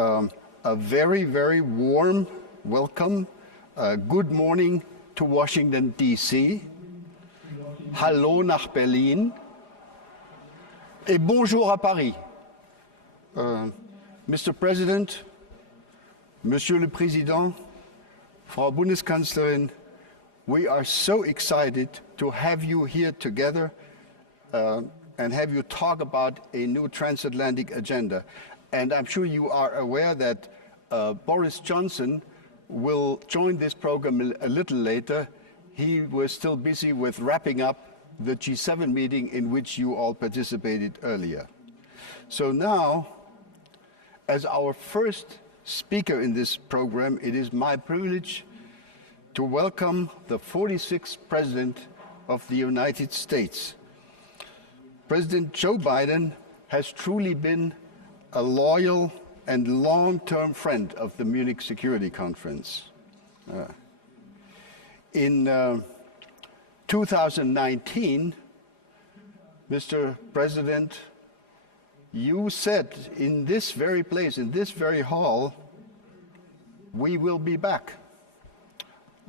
a very, very warm welcome. Good morning to Washington, D.C. Hallo nach Berlin. Et bonjour à Paris. Mr. President, Monsieur le Président, Frau Bundeskanzlerin, we are so excited to have you here together and have you talk about a new transatlantic agenda. And I'm sure you are aware that Boris Johnson will join this program a little later. He was still busy with wrapping up the G7 meeting in which you all participated earlier. So now, as our first speaker in this program, it is my privilege to welcome the 46th President of the United States. President Joe Biden has truly been a loyal and long-term friend of the Munich Security Conference. In 2019, Mr. President, you said in this very place, in this very hall, we will be back.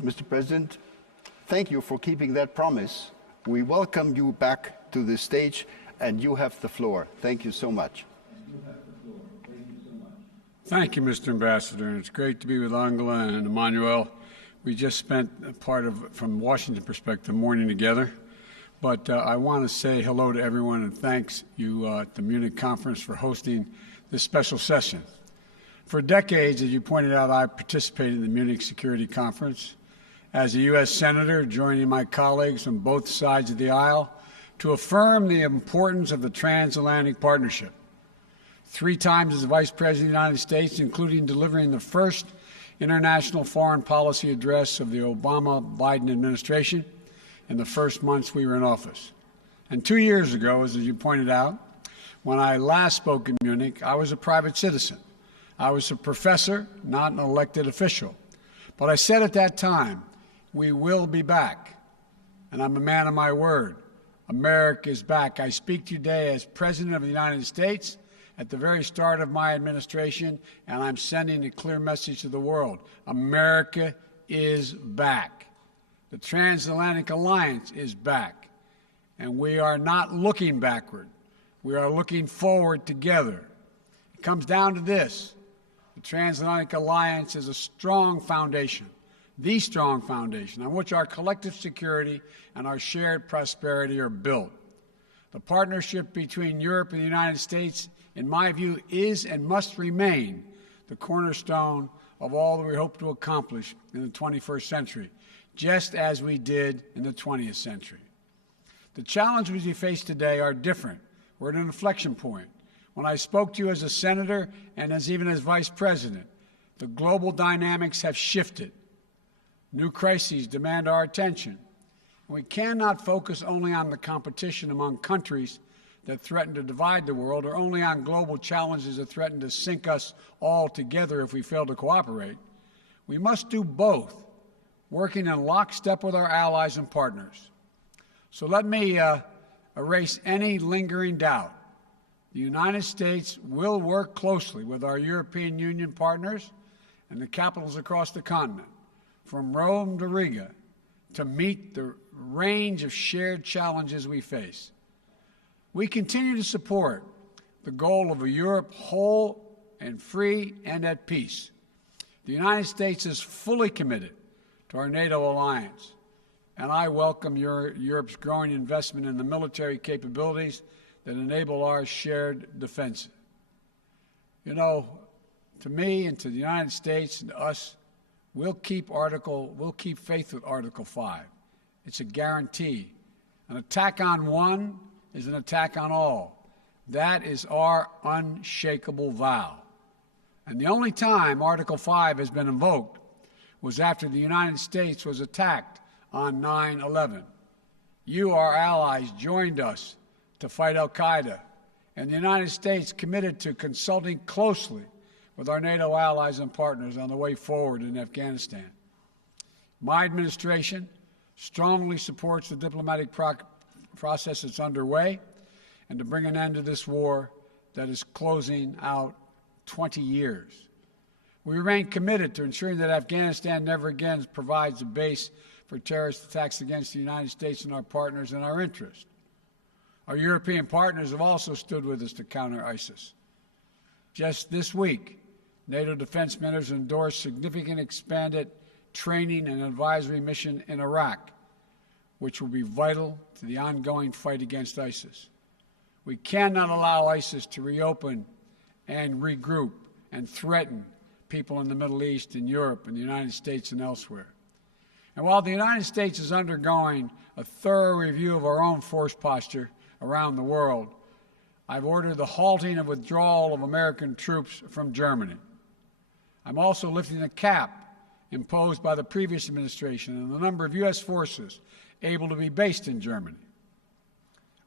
Mr. President, thank you for keeping that promise. We welcome you back to the stage, and you have the floor. Thank you so much. Thank you, Mr. Ambassador, and it's great to be with Angela and Emmanuel. We just spent a part of, from Washington perspective, morning together. But I want to say hello to everyone and thanks you at the Munich conference for hosting this special session. For decades, as you pointed out, I participated in the Munich Security Conference as a U.S. Senator, joining my colleagues on both sides of the aisle to affirm the importance of the transatlantic partnership. 3 times as Vice President of the United States, including delivering the first international foreign policy address of the Obama-Biden administration in the first months we were in office. And 2 years ago, as you pointed out, when I last spoke in Munich, I was a private citizen. I was a professor, not an elected official. But I said at that time, we will be back. And I'm a man of my word. America is back. I speak to you today as President of the United States at the very start of my administration, and I'm sending a clear message to the world. America is back. The transatlantic alliance is back. And we are not looking backward. We are looking forward together. It comes down to this. The transatlantic alliance is a strong foundation, the strong foundation on which our collective security and our shared prosperity are built. The partnership between Europe and the United States, in my view, is and must remain the cornerstone of all that we hope to accomplish in the 21st century, just as we did in the 20th century. The challenges we face today are different. We're at an inflection point. When I spoke to you as a senator and even as vice president, the global dynamics have shifted. New crises demand our attention. We cannot focus only on the competition among countries that threaten to divide the world or only on global challenges that threaten to sink us all together if we fail to cooperate. We must do both, working in lockstep with our allies and partners. So let me erase any lingering doubt. The United States will work closely with our European Union partners and the capitals across the continent, from Rome to Riga, to meet the range of shared challenges we face. We continue to support the goal of a Europe whole and free and at peace. The United States is fully committed to our NATO alliance, and I welcome Europe's growing investment in the military capabilities that enable our shared defense. You know, to me and to the United States and to us, we'll keep faith with Article 5. It's a guarantee. An attack on one is an attack on all. That is our unshakable vow. And the only time Article 5 has been invoked was after the United States was attacked on 9/11. You, our allies, joined us to fight al-Qaeda, and the United States committed to consulting closely with our NATO allies and partners on the way forward in Afghanistan. My administration strongly supports the diplomatic process that's underway and to bring an end to this war that is closing out 20 years. We remain committed to ensuring that Afghanistan never again provides a base for terrorist attacks against the United States and our partners in our interest. Our European partners have also stood with us to counter ISIS. Just this week, NATO defense ministers endorsed significant expanded training and advisory mission in Iraq, which will be vital to the ongoing fight against ISIS. We cannot allow ISIS to reopen and regroup and threaten people in the Middle East, in Europe, in the United States, and elsewhere. And while the United States is undergoing a thorough review of our own force posture around the world, I've ordered the halting and withdrawal of American troops from Germany. I'm also lifting the cap imposed by the previous administration on the number of U.S. forces able to be based in Germany.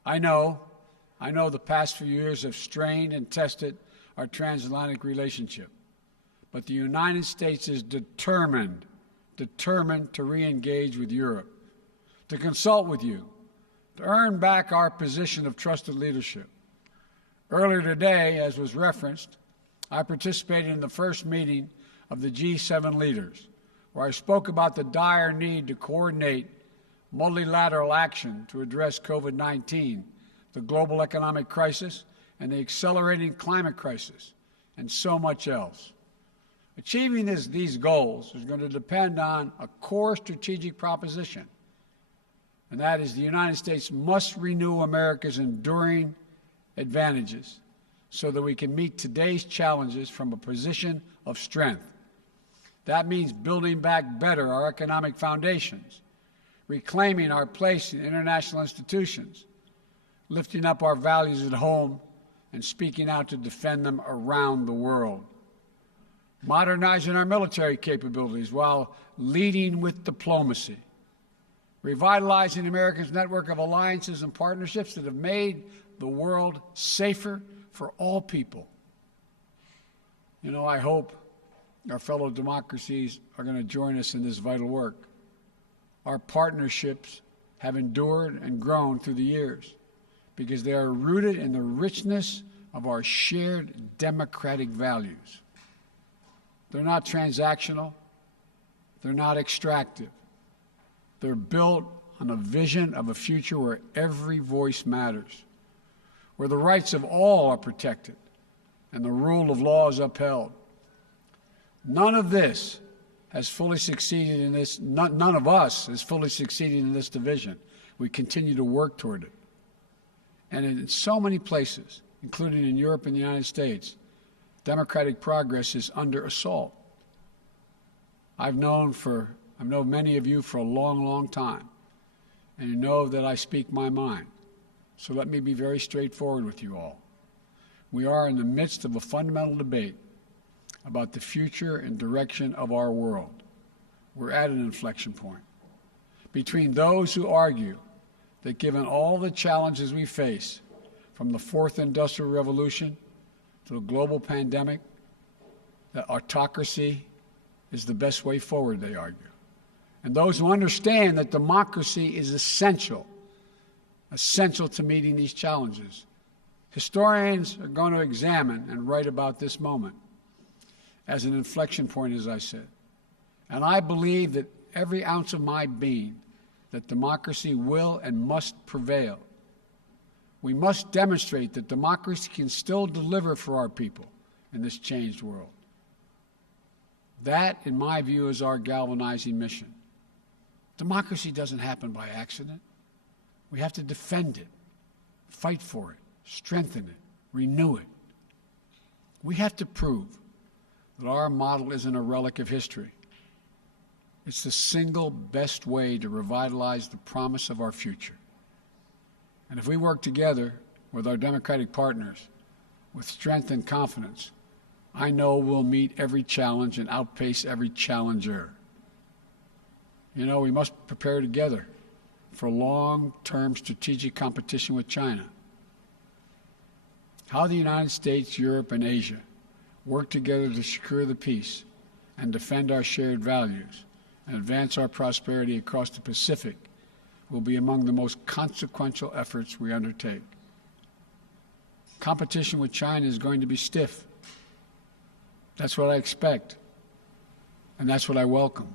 I know the past few years have strained and tested our transatlantic relationship, but the United States is determined to re-engage with Europe, to consult with you, to earn back our position of trusted leadership. Earlier today, as was referenced, I participated in the first meeting of the G7 leaders, where I spoke about the dire need to coordinate multilateral action to address COVID-19, the global economic crisis, and the accelerating climate crisis, and so much else. Achieving these goals is going to depend on a core strategic proposition, and that is the United States must renew America's enduring advantages so that we can meet today's challenges from a position of strength. That means building back better our economic foundations, reclaiming our place in international institutions, lifting up our values at home, and speaking out to defend them around the world. Modernizing our military capabilities while leading with diplomacy. Revitalizing America's network of alliances and partnerships that have made the world safer for all people. You know, I hope our fellow democracies are going to join us in this vital work. Our partnerships have endured and grown through the years because they are rooted in the richness of our shared democratic values. They're not transactional. They're not extractive. They're built on a vision of a future where every voice matters, where the rights of all are protected and the rule of law is upheld. None of this has fully succeeded in this, none of us has fully succeeded in this division. We continue to work toward it. And in so many places, including in Europe and the United States, democratic progress is under assault. I've known many of you for a long, long time, and you know that I speak my mind. So let me be very straightforward with you all. We are in the midst of a fundamental debate about the future and direction of our world. We're at an inflection point between those who argue that given all the challenges we face, from the fourth industrial revolution to the global pandemic, that autocracy is the best way forward, they argue. And those who understand that democracy is essential to meeting these challenges. Historians are going to examine and write about this moment as an inflection point, as I said. And I believe that every ounce of my being that democracy will and must prevail. We must demonstrate that democracy can still deliver for our people in this changed world. That, in my view, is our galvanizing mission. Democracy doesn't happen by accident. We have to defend it, fight for it, strengthen it, renew it. We have to prove that our model isn't a relic of history. It's the single best way to revitalize the promise of our future. And if we work together with our democratic partners with strength and confidence, I know we'll meet every challenge and outpace every challenger. You know, we must prepare together for long-term strategic competition with China. How the United States, Europe, and Asia work together to secure the peace and defend our shared values and advance our prosperity across the Pacific will be among the most consequential efforts we undertake. Competition with China is going to be stiff. That's what I expect, and that's what I welcome,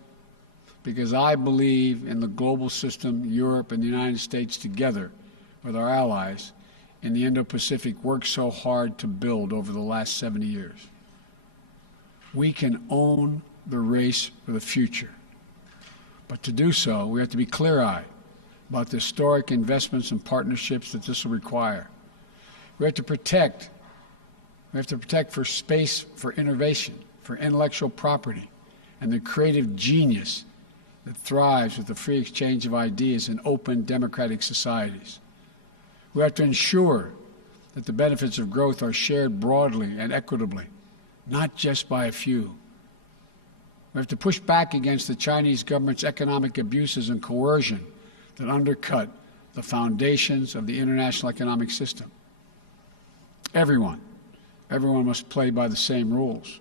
because I believe in the global system Europe and the United States together with our allies in the Indo-Pacific worked so hard to build over the last 70 years. We can own the race for the future. But to do so, we have to be clear-eyed about the historic investments and partnerships that this will require. We have to protect for space for innovation, for intellectual property, and the creative genius that thrives with the free exchange of ideas in open, democratic societies. We have to ensure that the benefits of growth are shared broadly and equitably, not just by a few. We have to push back against the Chinese government's economic abuses and coercion that undercut the foundations of the international economic system. Everyone must play by the same rules.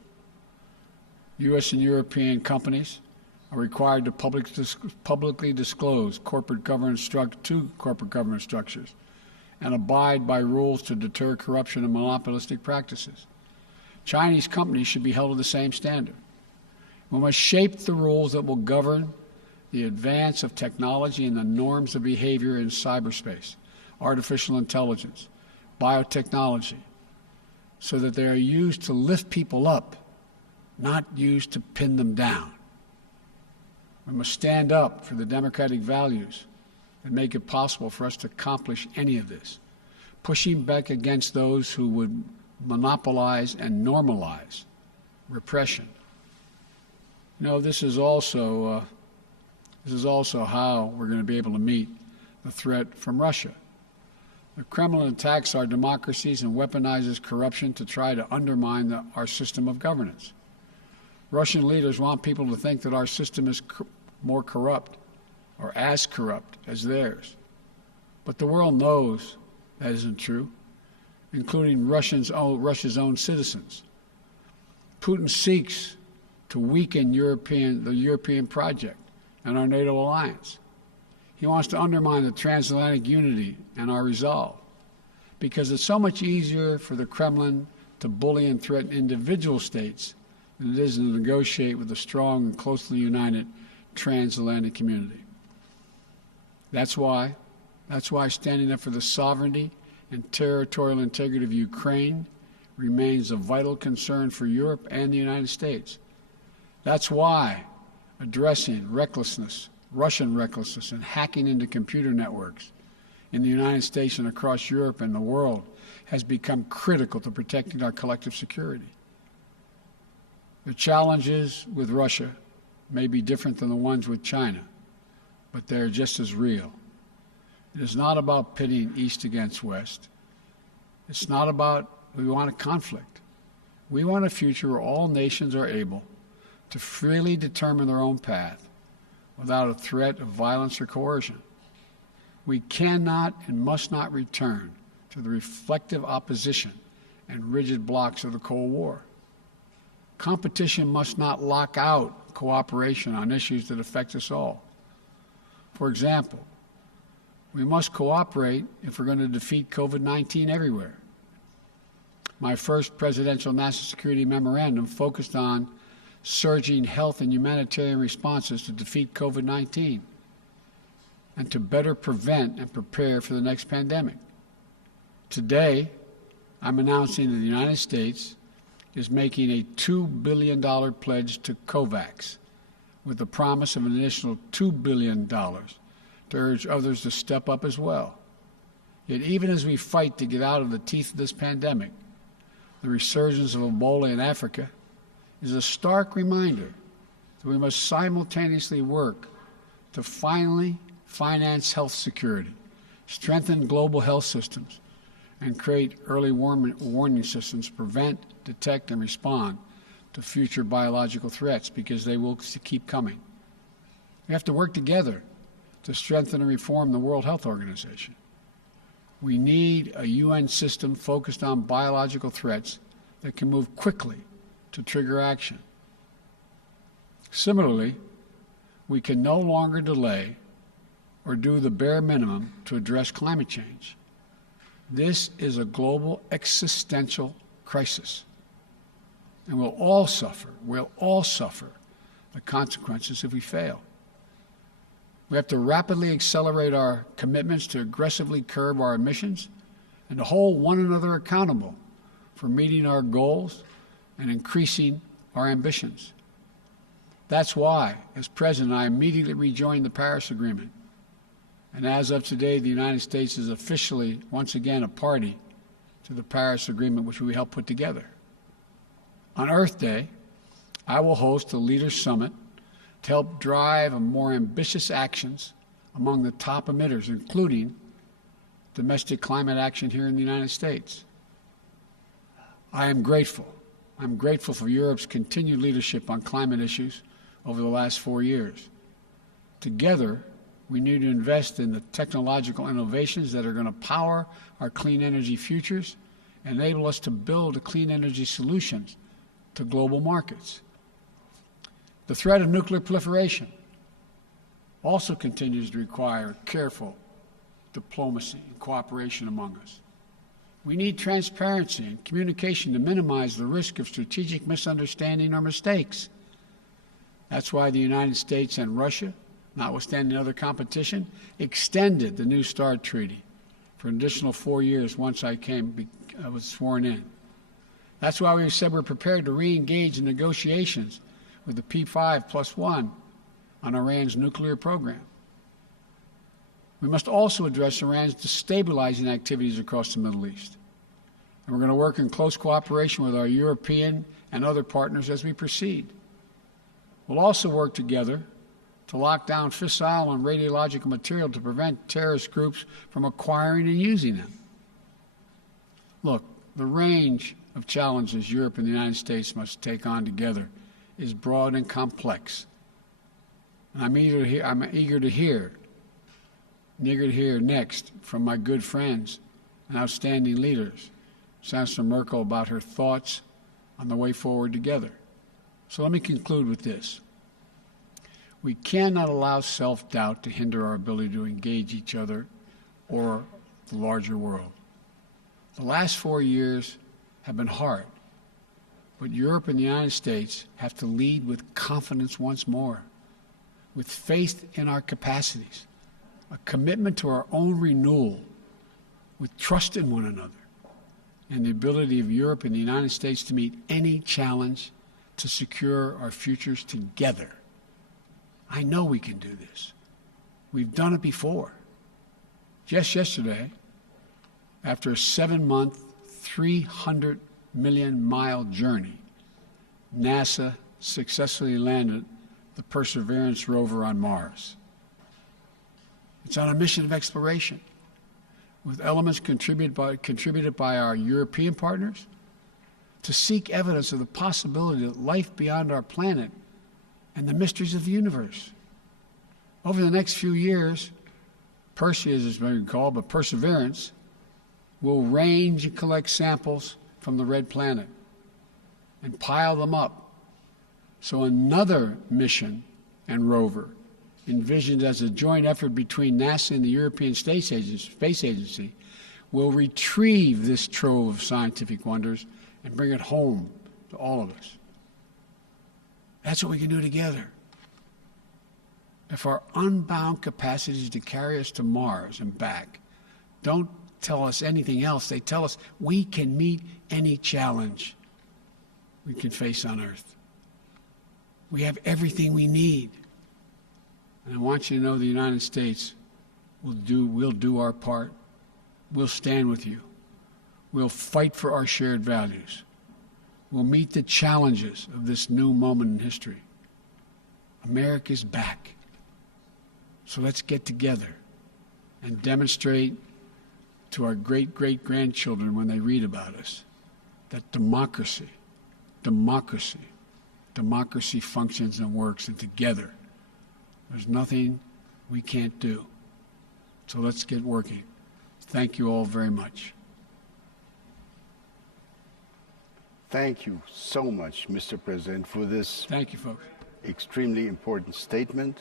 U.S. and European companies are required to publicly disclose corporate governance structures and abide by rules to deter corruption and monopolistic practices. Chinese companies should be held to the same standard. We must shape the rules that will govern the advance of technology and the norms of behavior in cyberspace, artificial intelligence, biotechnology, so that they are used to lift people up, not used to pin them down. We must stand up for the democratic values that make it possible for us to accomplish any of this, pushing back against those who would monopolize and normalize repression. You know, this is also how we're going to be able to meet the threat from Russia. The Kremlin attacks our democracies and weaponizes corruption to try to undermine our system of governance. Russian leaders want people to think that our system is more corrupt or as corrupt as theirs. But the world knows that isn't true, including Russia's own citizens. Putin seeks to weaken the European project and our NATO alliance. He wants to undermine the transatlantic unity and our resolve, because it's so much easier for the Kremlin to bully and threaten individual states than it is to negotiate with a strong and closely united transatlantic community. That's why standing up for the sovereignty and territorial integrity of Ukraine remains a vital concern for Europe and the United States. That's why addressing Russian recklessness and hacking into computer networks in the United States and across Europe and the world has become critical to protecting our collective security. The challenges with Russia may be different than the ones with China, but they're just as real. It is not about pitting East against West. It's not about we want a conflict. We want a future where all nations are able to freely determine their own path without a threat of violence or coercion. We cannot and must not return to the reflective opposition and rigid blocks of the Cold War. Competition must not lock out cooperation on issues that affect us all. For example, we must cooperate if we're going to defeat COVID-19 everywhere. My first presidential national security memorandum focused on surging health and humanitarian responses to defeat COVID-19 and to better prevent and prepare for the next pandemic. Today, I'm announcing that the United States is making a $2 billion pledge to COVAX with the promise of an additional $2 billion to urge others to step up as well. Yet even as we fight to get out of the teeth of this pandemic, the resurgence of Ebola in Africa is a stark reminder that we must simultaneously work to finally finance health security, strengthen global health systems, and create early warning systems to prevent, detect, and respond to future biological threats, because they will keep coming. We have to work together to strengthen and reform the World Health Organization. We need a UN system focused on biological threats that can move quickly to trigger action. Similarly, we can no longer delay or do the bare minimum to address climate change. This is a global existential crisis. and we'll all suffer the consequences if we fail. We have to rapidly accelerate our commitments to aggressively curb our emissions and to hold one another accountable for meeting our goals and increasing our ambitions. That's why, as President, I immediately rejoined the Paris Agreement. And as of today, the United States is officially, once again, a party to the Paris Agreement, which we helped put together. On Earth Day, I will host a Leaders Summit to help drive more ambitious actions among the top emitters, including domestic climate action here in the United States. I am grateful. I'm grateful for Europe's continued leadership on climate issues over the last 4 years. Together, we need to invest in the technological innovations that are going to power our clean energy futures and enable us to build clean energy solutions to global markets. The threat of nuclear proliferation also continues to require careful diplomacy and cooperation among us. We need transparency and communication to minimize the risk of strategic misunderstanding or mistakes. That's why the United States and Russia, notwithstanding other competition, extended the New START Treaty for an additional 4 years once I was sworn in. That's why we said we're prepared to re-engage in negotiations with the P5+1 on Iran's nuclear program. We must also address Iran's destabilizing activities across the Middle East. And we're going to work in close cooperation with our European and other partners as we proceed. We'll also work together to lock down fissile and radiological material to prevent terrorist groups from acquiring and using them. Look, the range of challenges Europe and the United States must take on together is broad and complex. And I'm eager to hear next from my good friends and outstanding leaders, Chancellor Merkel, about her thoughts on the way forward together. So let me conclude with this. We cannot allow self-doubt to hinder our ability to engage each other or the larger world. The last 4 years have been hard, but Europe and the United States have to lead with confidence once more, with faith in our capacities, a commitment to our own renewal, with trust in one another, and the ability of Europe and the United States to meet any challenge to secure our futures together. I know we can do this. We've done it before. Just yesterday, after a 7-month, 300 million-mile journey, NASA successfully landed the Perseverance rover on Mars. It's on a mission of exploration, with elements contributed by our European partners to seek evidence of the possibility of life beyond our planet and the mysteries of the universe. Over the next few years, Percy, as it's been called, but Perseverance, will range and collect samples from the red planet and pile them up. So another mission and rover, envisioned as a joint effort between NASA and the European Space Agency, will retrieve this trove of scientific wonders and bring it home to all of us. That's what we can do together. If our unbound capacities to carry us to Mars and back don't tell us anything else, they tell us we can meet any challenge we can face on Earth. We have everything we need. And I want you to know the United States will do our part. We'll stand with you. We'll fight for our shared values. We'll meet the challenges of this new moment in history. America's back. So let's get together and demonstrate to our great-great-grandchildren when they read about us that democracy functions and works, and together there's nothing we can't do. So let's get working. Thank you all very much. Thank you so much, Mr. President, for this Thank you, folks. extremely important statement.